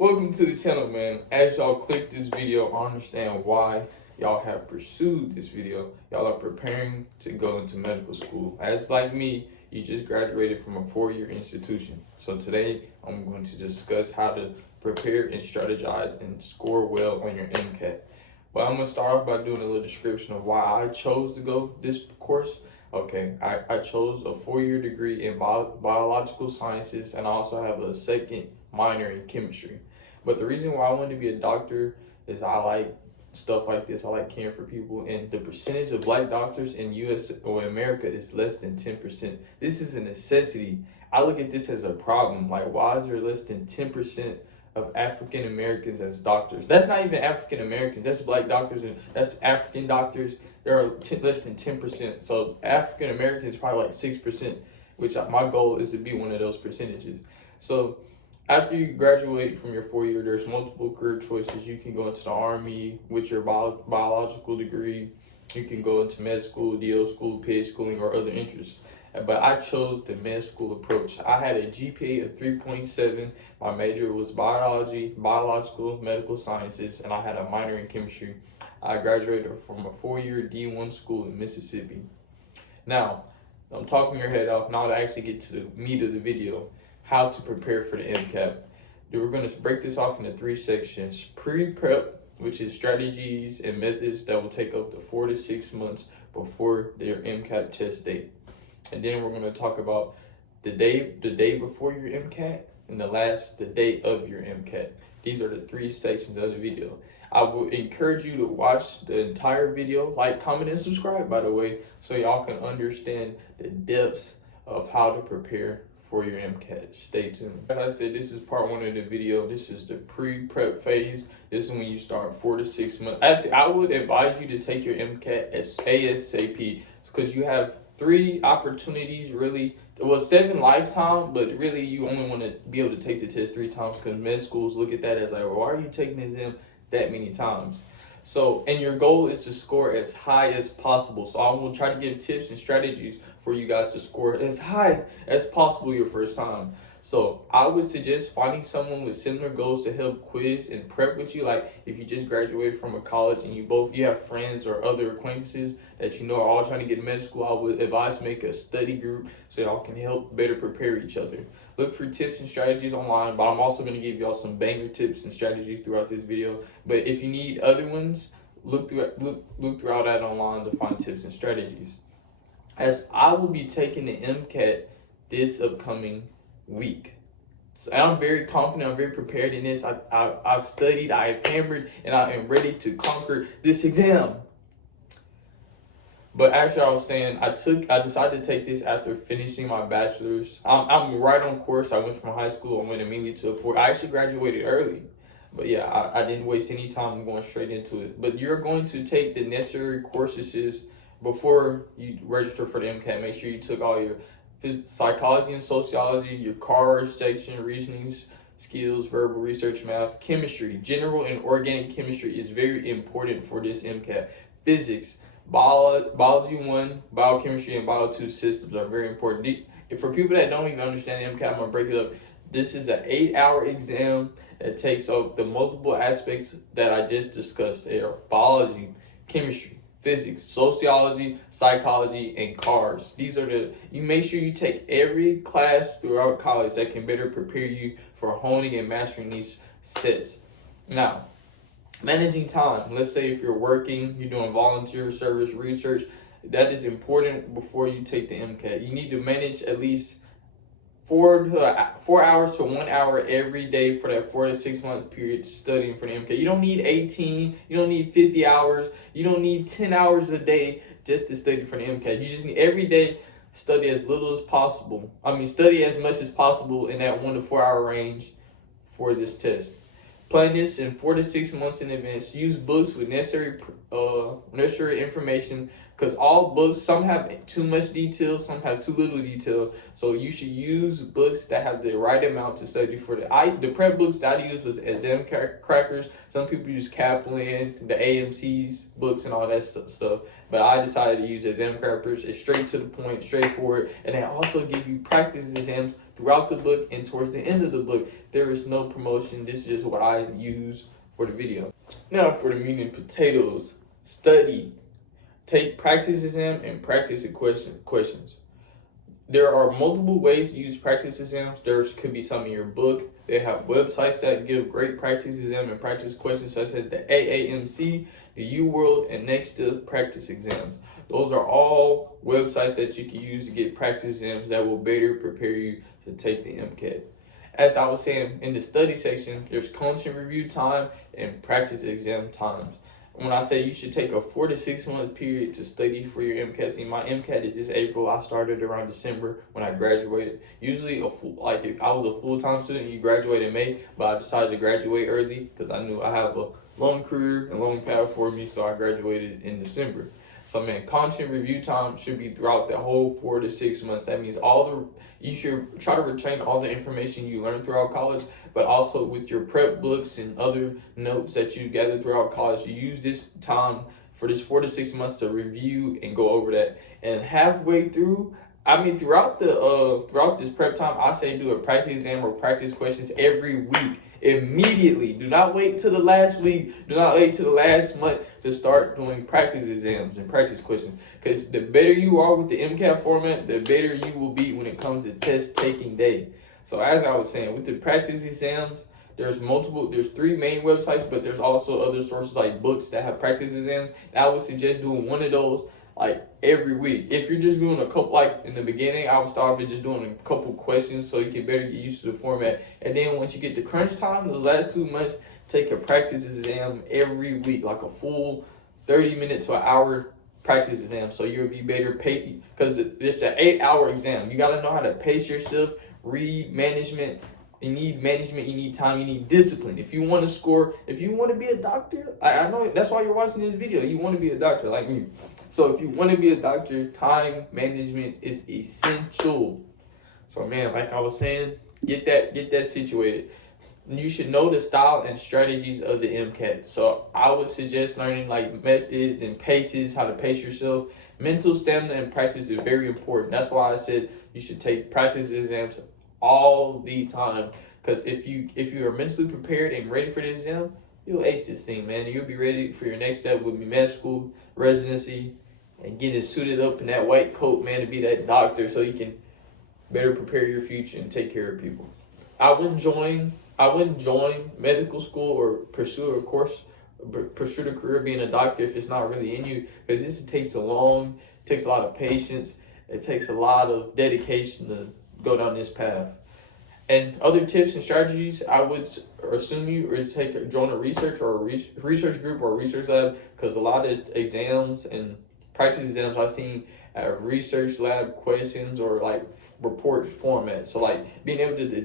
Welcome to the channel, man. As y'all click this video, I understand why y'all have pursued this video. Y'all are preparing to go into medical school. As like me, you just graduated from a 4-year institution. So today, I'm going to discuss how to prepare and strategize and score well on your MCAT. But I'm going to start off by doing a little description of why I chose to go this course. Okay, I chose a 4-year degree in biological sciences, and I also have a second minor in chemistry. But the reason why I wanted to be a doctor is I like stuff like this. I like caring for people, and the percentage of black doctors in US or America is less than 10%. This is a necessity. I look at this as a problem. Like, why is there less than 10% of African Americans as doctors? That's not even African Americans. That's black doctors, and that's African doctors. There are less than 10%. So African Americans probably like 6%, which my goal is to be one of those percentages. So after you graduate from your 4-year, there's multiple career choices. You can go into the Army with your biological degree. You can go into med school, DO school, paid schooling, or other interests. But I chose the med school approach. I had a GPA of 3.7. My major was biology, biological, medical sciences, and I had a minor in chemistry. I graduated from a 4-year D1 school in Mississippi. Now, I'm talking your head off. Now to actually get to the meat of the video, how to prepare for the MCAT. We're going to break this off into 3 sections. Pre-prep, which is strategies and methods that will take up to 4 to 6 months before their MCAT test date. And then we're going to talk about the day before your MCAT, and the day of your MCAT. These are the 3 sections of the video. I will encourage you to watch the entire video, like, comment, and subscribe, by the way, so y'all can understand the depths of how to prepare for your MCAT. Stay tuned. As I said, this is part 1 of the video. This is the pre-prep phase. This is when you start 4 to 6 months. I would advise you to take your MCAT as ASAP, because you have 3 opportunities, really. Well, 7 lifetime, but really you only want to be able to take the test 3 times, because med schools look at that as like, well, why are you taking the exam that many times? So, and your goal is to score as high as possible. So I will try to give tips and strategies for you guys to score as high as possible your first time. So I would suggest finding someone with similar goals to help quiz and prep with you. Like, if you just graduated from a college and you have friends or other acquaintances that you know are all trying to get to med school, I would advise make a study group so y'all can help better prepare each other. Look for tips and strategies online, but I'm also going to give y'all some banger tips and strategies throughout this video. But if you need other ones, look throughout that online to find tips and strategies. As I will be taking the MCAT this upcoming week. So I'm very confident, I'm very prepared in this. I've studied, I've hammered, and I am ready to conquer this exam. But actually, I was saying, I decided to take this after finishing my bachelor's. I'm right on course. I went from high school, I went immediately to a 4. I actually graduated early. But yeah, I didn't waste any time going straight into it. But you're going to take the necessary courses before you register for the MCAT. Make sure you took all your psychology and sociology, your CARS section, reasoning skills, verbal research, math, chemistry. General and organic chemistry is very important for this MCAT. Physics, biology 1, biochemistry, and bio 2 systems are very important. For people that don't even understand the MCAT, I'm going to break it up. This is an 8-hour exam that takes up the multiple aspects that I just discussed. They are biology, chemistry, physics, sociology, psychology, and CARS. These are you make sure you take every class throughout college that can better prepare you for honing and mastering these sets. Now, managing time. Let's say if you're working, you're doing volunteer service research, that is important before you take the MCAT. You need to manage at least 4 hours to 1 hour every day for that 4 to 6 months period studying for the MCAT. You don't need 18, you don't need 50 hours, you don't need 10 hours a day just to study for the MCAT. You just need every day study as little as possible. Study as much as possible in that 1 to 4 hour range for this test. Plan this in 4 to 6 months in advance. Use books with necessary information, because all books, some have too much detail, some have too little detail. So you should use books that have the right amount to study for the prep books that I used was Exam Crackers. Some people use Kaplan, the AMC's books, and all that stuff. but I decided to use exam preppers. It's straight to the point, straightforward, and they also give you practice exams throughout the book and towards the end of the book. There is no promotion. This is just what I use for the video. Now for the meat and potatoes, study. Take practice exam and practice questions. There are multiple ways to use practice exams. There could be some in your book. They have websites that give great practice exam and practice questions, such as the AAMC, the UWorld, and Next to Practice Exams. Those are all websites that you can use to get practice exams that will better prepare you to take the MCAT. As I was saying, in the study section, there's content review time and practice exam times. When I say you should take a 4 to 6 month period to study for your MCAT, see, my MCAT is this April. I started around December when I graduated. Usually, if I was a full-time student, you graduate in May, but I decided to graduate early because I knew I have a long career and long path for me, so I graduated in December. So, man, content review time should be throughout the whole 4 to 6 months. That means you should try to retain all the information you learned throughout college, but also with your prep books and other notes that you gather throughout college, you use this time for this 4 to 6 months to review and go over that. And halfway through, throughout this prep time, I say do a practice exam or practice questions every week. Immediately. Do not wait till the last week. Do not wait till the last month to start doing practice exams and practice questions. Because the better you are with the MCAT format, the better you will be when it comes to test taking day. So as I was saying, with the practice exams, there's 3 main websites, but there's also other sources like books that have practice exams. And I would suggest doing one of those like every week. If you're just doing a couple, like in the beginning, I would start with just doing a couple questions so you can better get used to the format. And then once you get to crunch time, the last 2 months, take a practice exam every week, like a full 30 minute to an hour practice exam. So you'll be better paid because it's an 8-hour exam. You got to know how to pace yourself, read management. You need management, you need time, you need discipline. If you want to score, if you want to be a doctor, I know that's why you're watching this video. You want to be a doctor like me. So if you want to be a doctor, time management is essential. So man, like I was saying, get that situated. You should know the style and strategies of the MCAT. So I would suggest learning like methods and paces, how to pace yourself. Mental stamina and practice is very important. That's why I said you should take practice exams all the time. Because if you are mentally prepared and ready for the exam, you'll ace this thing, man. You'll be ready for your next step with med school, residency, and getting suited up in that white coat, man, to be that doctor so you can better prepare your future and take care of people. I wouldn't join medical school or pursue a career being a doctor if it's not really in you, because this takes a lot of patience. It takes a lot of dedication to go down this path. And other tips and strategies, I would assume you join a research or a research group or a research lab, because a lot of exams and practice exams I've seen have research lab questions or like report format. So like being able to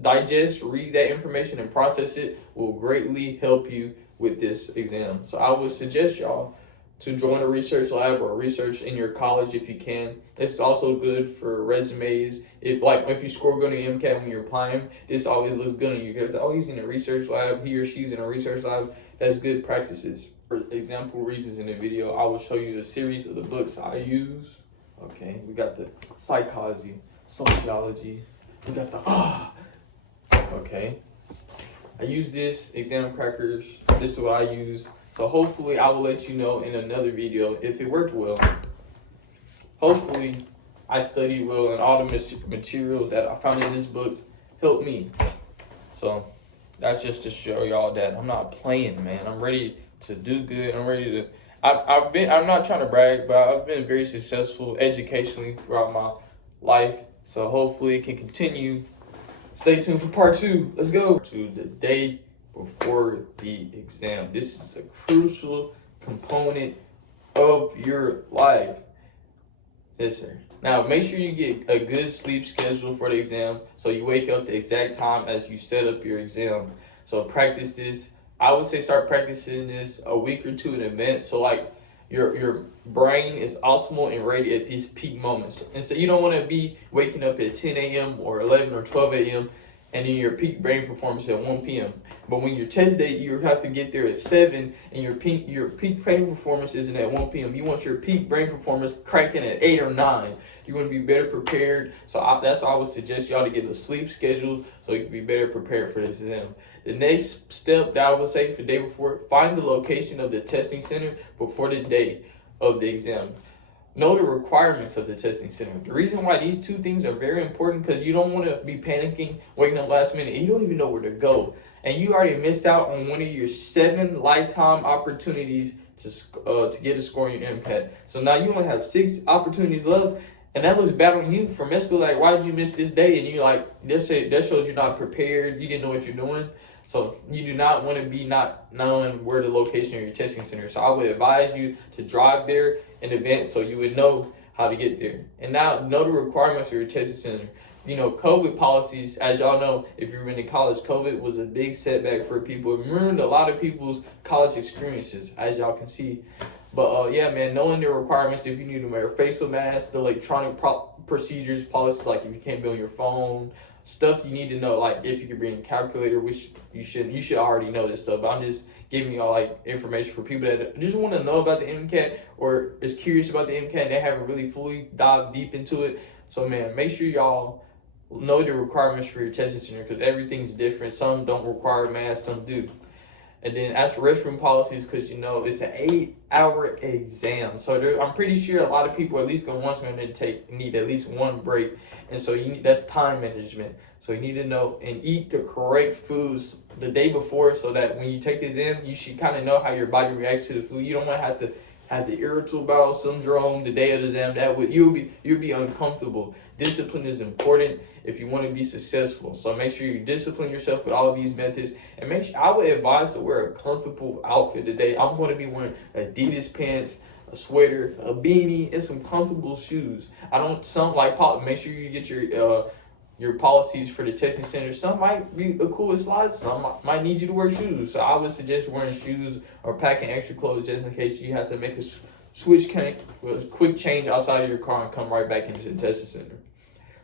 digest, read that information and process it will greatly help you with this exam. So I would suggest y'all to join a research lab or research in your college if you can. It's also good for resumes. If you score good in MCAT when you're applying, this always looks good on you because, oh, he's in a research lab, he or she's in a research lab. That's good practices. For example reasons in the video, I will show you the series of the books I use. Okay, we got the psychology, sociology, we got the okay. I use this, exam crackers, this is what I use. So hopefully I will let you know in another video if it worked well. Hopefully I studied well and all the material that I found in these books helped me. So that's just to show y'all that I'm not playing, man. I'm ready to do good. I'm ready to, I'm not trying to brag, but I've been very successful educationally throughout my life. So hopefully it can continue. Stay tuned for part 2. Let's go. To the day before the exam. This is a crucial component of your life. Yes, sir. Now, make sure you get a good sleep schedule for the exam so you wake up the exact time as you set up your exam. So practice this. I would say start practicing this a week or 2 in advance. So like your brain is optimal and ready at these peak moments. And so you don't want to be waking up at 10 a.m. or 11 or 12 a.m. and then your peak brain performance at 1 p.m. But when your test date, you have to get there at 7, and your peak brain performance isn't at 1 p.m. You want your peak brain performance cracking at 8 or 9. You want to be better prepared. So that's why I would suggest y'all to get a sleep schedule so you can be better prepared for this exam. The next step that I would say for day before, find the location of the testing center before the day of the exam. Know the requirements of the testing center. The reason why these two things are very important, because you don't want to be panicking, waking up last minute, and you don't even know where to go. And you already missed out on one of your 7 lifetime opportunities to get a score in your MCAT. So now you only have 6 opportunities left, and that looks bad on you for med school. Like, why did you miss this day? And you're like, that shows you're not prepared. You didn't know what you're doing. So you do not want to be not knowing where the location of your testing center. So I would advise you to drive there in advance so you would know how to get there. And now know the requirements for your testing center. You know, COVID policies, as y'all know, if you've been in college, COVID was a big setback for people. It ruined a lot of people's college experiences, as y'all can see. But yeah, man, knowing the requirements, if you need to wear a facial mask, the electronic procedures policies, like if you can't be on your phone, stuff you need to know, like if you can bring a calculator, which you should already know this stuff. But I'm just giving y'all like information for people that just want to know about the MCAT or is curious about the MCAT and they haven't really fully dived deep into it. So man, make sure y'all know the requirements for your testing center, because everything's different. Some don't require masks, some do. And then as for restroom policies, because you know it's an 8-hour exam, so I'm pretty sure a lot of people are at least going to need at least one break, and so that's time management. So you need to know and eat the correct foods the day before, so that when you take the exam, you should kind of know how your body reacts to the food. You don't want to have the irritable bowel syndrome the day of the exam. You'll be uncomfortable. Discipline is important if you want to be successful. So make sure you discipline yourself with all of these methods, and I would advise to wear a comfortable outfit today. I'm going to be wearing Adidas pants, a sweater, a beanie, and some comfortable shoes. Make sure you get your policies for the testing center. Some might be a cool slide, some might need you to wear shoes. So I would suggest wearing shoes or packing extra clothes just in case you have to make a quick change outside of your car and come right back into the testing center.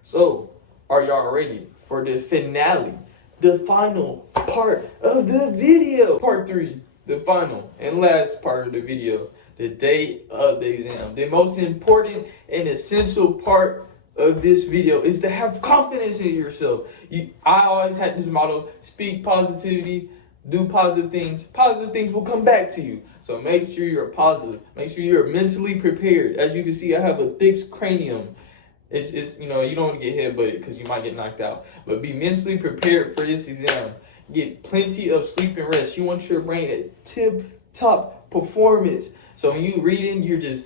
So, are y'all ready for the finale, the final part of the video? Part 3, the final and last part of the video, the day of the exam. The most important and essential part of this video is to have confidence in yourself. I always had this motto: speak positivity, do positive things. Positive things will come back to you. So make sure you're positive. Make sure you're mentally prepared. As you can see, I have a thick cranium. It's you don't want to get headbutted because you might get knocked out. But be mentally prepared for this exam. Get plenty of sleep and rest. You want your brain at tip-top performance. So when you reading, you're just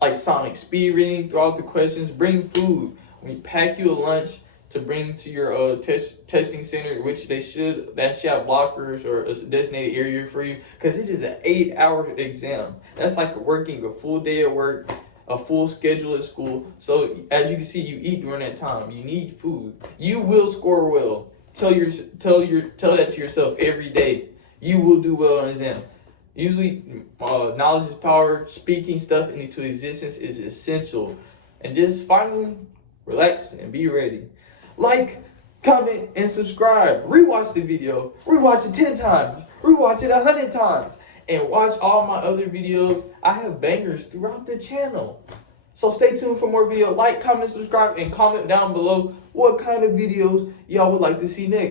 like Sonic, speed reading throughout the questions. Bring food. When you pack you a lunch to bring to your testing center, which they should have lockers or a designated area for you, because it is an 8-hour exam. That's like working a full day at work, a full schedule at school. So as you can see, you eat during that time. You need food. You will score well. Tell that to yourself every day. You will do well on the exam. Usually, knowledge is power. Speaking stuff into existence is essential. And just finally, relax and be ready. Like, comment, and subscribe. Rewatch the video. Rewatch it 10 times. Rewatch it 100 times. And watch all my other videos. I have bangers throughout the channel. So stay tuned for more videos. Like, comment, subscribe, and comment down below what kind of videos y'all would like to see next.